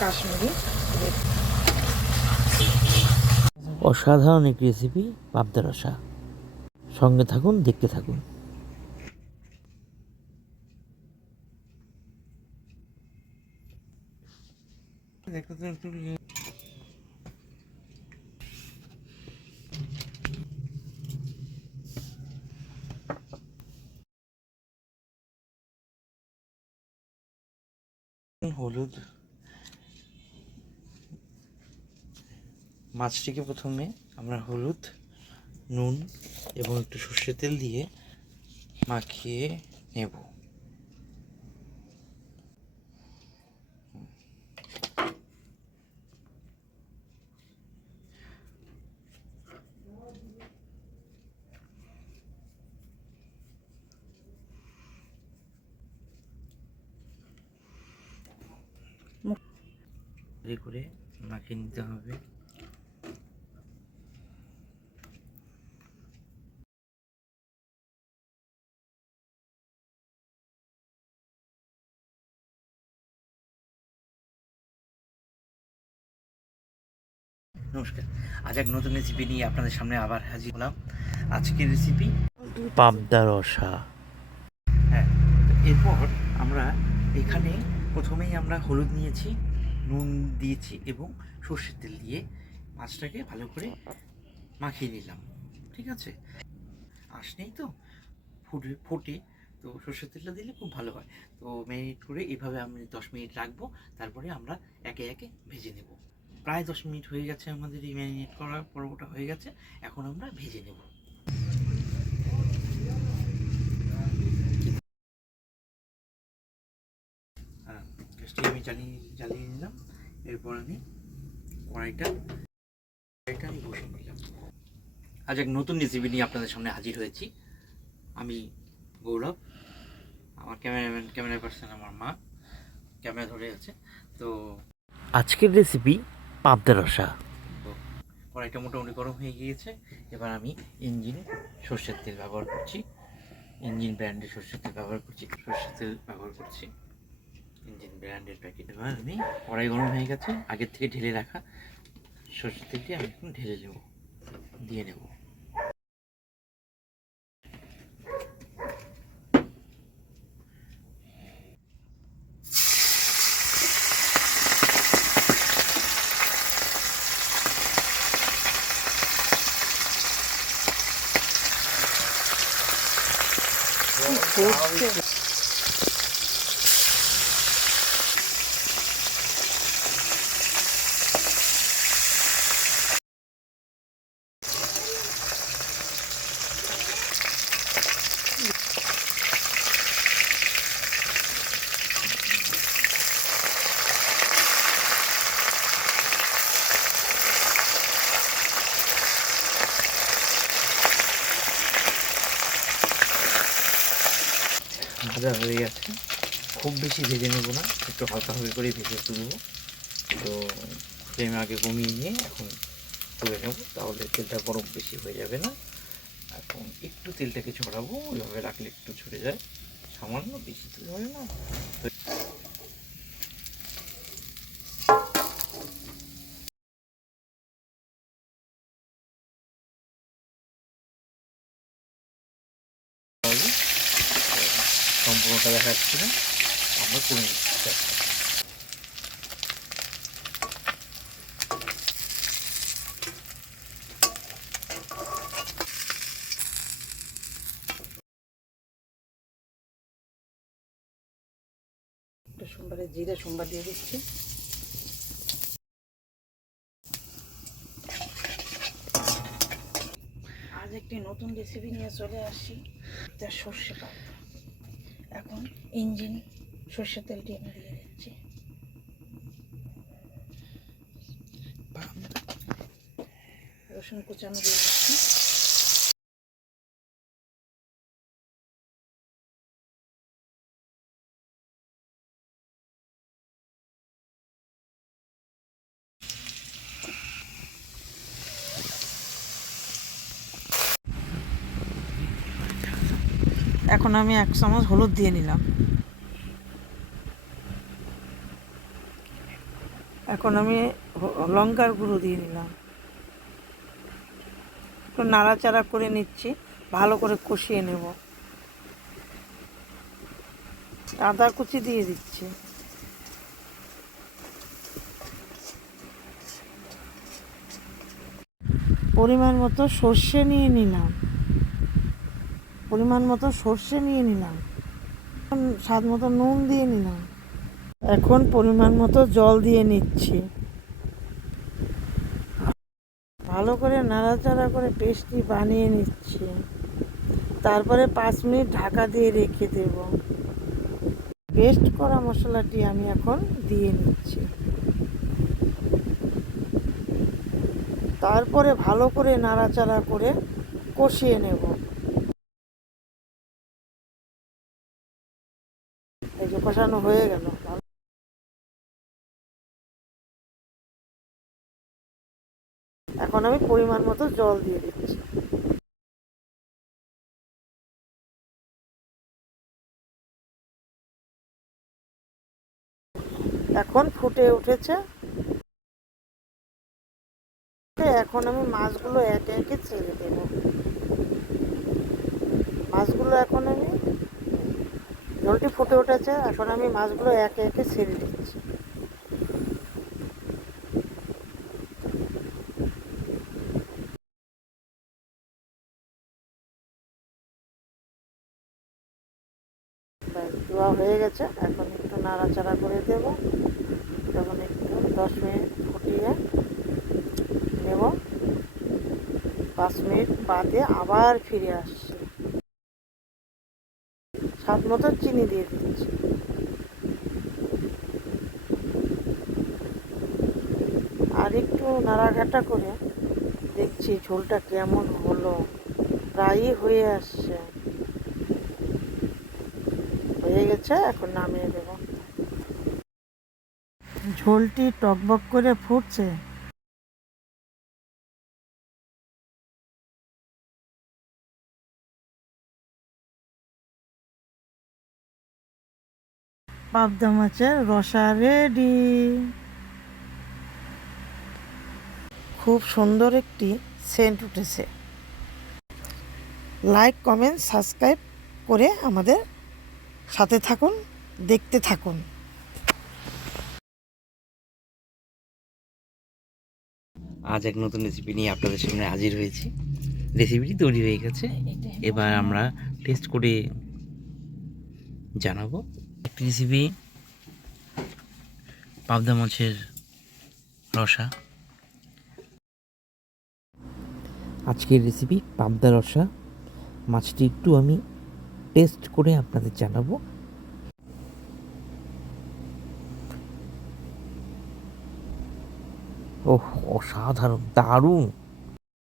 Kashmiri red. অসাধারণ এক recipe পাবদা রসা। সঙ্গে থাকুন, দেখতে থাকুন। হলুদ, মাছটিকে প্রথমে আমরা হলুদ, নুন এবং একটু সর্ষের তেল দিয়ে মাখিয়ে নেব। করে মাখিয়ে নিতে হবে। নমস্কার, আজ এক নতুন রেসিপি নিয়ে আপনাদের সামনে আবার হাজির হলাম। আজকের রেসিপি পাবদা রসা। হ্যাঁ, এরপর আমরা এখানে প্রথমেই আমরা হলুদ নিয়েছি, নুন দিয়েছি এবং সর্ষের তেল দিয়ে মাছটাকে ভালো করে মাখিয়ে নিলাম। ঠিক আছে, আঁশ নেই তো, ফোটে তো সর্ষের তেলটা দিলে খুব ভালো হয়। তো ম্যারিনেট করে এভাবে আমি 10 মিনিট রাখবো, তারপরে আমরা একে একে ভেজে নেব। প্রায় 10 মিনিট হয়ে গেছে আমাদের এই ম্যারিনেট করার পর্বটা হয়ে গেছে। এখন আমরা ভেজে নেব। গ্যাসটি আমি জ্বালিয়ে নিলাম। এরপর আমি কড়াইটা আমি বসিয়ে নিলাম। আজ এক নতুন রেসিপি নিয়ে আপনাদের সামনে হাজির হয়েছি। আমি গৌরব, আমার ক্যামেরা পার্সন আমার মা ক্যামেরা ধরে আছে। তো আজকের রেসিপি পাবদা রসা। তো কড়াইটা মোটামুটি গরম হয়ে গিয়েছে। এবার আমি ইঞ্জিন সর্ষের তেল ব্যবহার করছি। ইঞ্জিন ব্র্যান্ডের সর্ষের তেল ব্যবহার করছি। ইঞ্জিন ব্র্যান্ডের প্যাকেট। এবার আমি কড়াই গরম হয়ে গেছে, আগের থেকে ঢেলে রাখা সর্ষের তেলটি আমি এখন ঢেলে দিয়ে নেব। ভাজা হয়ে গেছে, খুব বেশি ভেজে নেবো না, একটু হালকাভাবে করে ভেজে তুলবো। তো ফ্লেম আগে কমিয়ে নিয়ে এখন তুলে নেব, তাহলে তেলটা গরম বেশি হয়ে যাবে না। এখন একটু তেলটাকে ছড়াবো, ওইভাবে রাখলে একটু ছড়ে যায়, সামান্য, বেশি তেল হয় না। সম্পূর্ণটা দেখাচ্ছি না, আমরা করে নিচ্ছি। সোমবারে জিরে সোমবার দিয়ে দিচ্ছি। আজ একটি নতুন রেসিপি নিয়ে চলে আসছি, যা সর্ষে পাবদা। এখন ইঞ্জিন সর্ষের তেলটি আমি দিয়ে দিচ্ছি। রসুন কুচানো দিয়ে দিচ্ছি। এখন আমি 1 চামচ হলুদ দিয়ে নিলাম। এখন আমি লঙ্কার গুঁড়ো দিয়ে নিলাম, একটু নাড়াচাড়া করে নিচ্ছি, ভালো করে কষিয়ে নেব। আদা কুচি দিয়ে দিচ্ছি, পরিমাণ মতো সর্ষে নিয়ে নিলাম, স্বাদ মতো নুন দিয়ে নিলাম। এখন পরিমাণ মতো জল দিয়ে নিচ্ছি, ভালো করে নাড়াচাড়া করে পেস্টটি বানিয়ে নিচ্ছি। তারপরে 5 মিনিট ঢাকা দিয়ে রেখে দেব। পেস্ট করা মশলাটি আমি এখন দিয়ে নিচ্ছি, তারপরে ভালো করে নাড়াচাড়া করে কষিয়ে নেব। এই যে কষানো হয়ে গেল, এখন আমি পরিমাণ মতো জল দিয়ে দিচ্ছি। এখন ফুটে উঠেছে, এখন আমি মাছগুলো একে একে ছেড়ে দেব। ঝোলটি ফুটে উঠেছে, এখন আমি মাছগুলো একে একে ছেড়ে দিচ্ছি। দেওয়া হয়ে গেছে, এখন একটু নাড়াচাড়া করে দেব। তখন একটু 10 মিনিট ফুটিয়ে নেব। 5 মিনিট বাদে আবার ফিরে আসছি, স্বাদ মতো চিনি দিয়ে দিচ্ছি। আর একটু নাড়াঘাটা করে দেখছি ঝোলটা কেমন হলো, প্রায়ই হয়ে আসছে, হয়ে গেছে, এখন নামিয়ে দেব। ঝোলটি টকবক করে ফুটছে, পাবদা মাছের রসা রেডি। খুব সুন্দর একটি সেন্ট উঠেছে। লাইক, কমেন্ট, সাবস্ক্রাইব করে আমাদের সাথে থাকুন, দেখতে থাকুন। আজ এক নতুন রেসিপি নিয়ে আপনাদের সামনে হাজির হয়েছি। রেসিপিটি তৈরি হয়ে গেছে, এবার আমরা টেস্ট করে জানাবো। একটি রেসিপি পাবদা মাছের রসা। আজকের রেসিপি পাবদা রসা। মাছটি একটু আমি টেস্ট করে আপনাদের জানাবো। ওহ, অসাধারণ, দারুণ।